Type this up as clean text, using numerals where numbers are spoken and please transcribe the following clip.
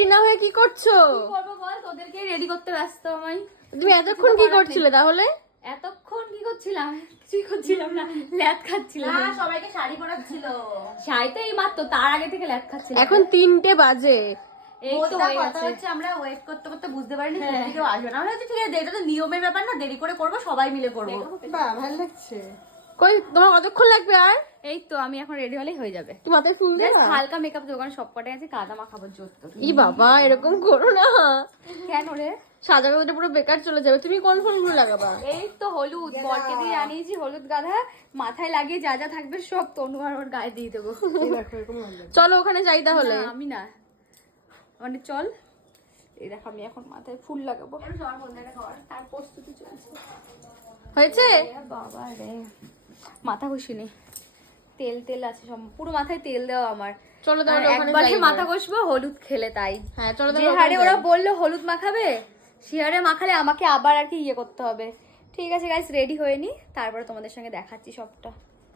Ready না হয়ে কি করছো? কি করবো বল, তোদেরকে রেডি করতে ব্যস্ত আমি। তুমি এতক্ষণ কি করছিলে তাহলে? এতক্ষণ কি করছিলাম? কিছুই করছিলাম না, ল্যাদ খাচ্ছিলাম। না, সবাইকে শাড়ি পরাচ্ছিল। শাড়ি তো এই মাত্র, তার আগে থেকে ল্যাদ খাচ্ছিলাম। এখন 3টে বাজে। এই তো হয়ে কথা গেছে। হচ্ছে আমরা ওয়েট করতে করতে বুঝতে পারিনি সত্যি কেউ আসবে না। আমরা হচ্ছে ঠিক আছে, এটা তো নিয়মের ব্যাপার না, দেরি করে করবো, সবাই মিলে করবো। বাহ, ভালো লাগছে। কই তোমার কতক্ষণ লাগবে আর? এই তো আমি এখন রেডি হলেই হয়ে যাবে। তুমি মাথায় ফুল জাস্ট দেবা? হালকা মেকআপ দোকানে সব কটাই আছে, কাদা মাখাবো জোর। ই বাবা, এরকম করো না। কেন রে? সাজাগোটা পুরো বেকার চলে যাবে। তুমি কোন ফুলগুলো লাগাবা? এই তো হলুদ, বরকে দিয়ে জানিয়েছি হলুদ গাধা মাথায় লাগিয়ে যা যা থাকবে সব তনু আর ওর গায়ে দিয়ে দেবো। চলো ওখানে যাই তাহলে। না, আমি না, মানে চল। এই দেখ আমি এখন মাথায় ফুল লাগাবো, তার প্রস্তুতি চলছে। হয়েছে? বাবা রে, মাথা ঘষিনি, তেল তেল আছে সব, পুরো মাথায় তেল দেওয়া আমার। চলো তাহলে ওখানে একবারে যাই। মাথা ঘষবো হলুদ খেলে, তাই হ্যাঁ চলো যে তাহলে হারে ওখানে ওরা যাই। বললো হলুদ মাখাবে, সে হারে মাখালে আমাকে আবার আর কি ইয়ে করতে হবে। ঠিক আছে গাইস, রেডি হয়ে নি, তারপরে তোমাদের সঙ্গে দেখাচ্ছি সবটা।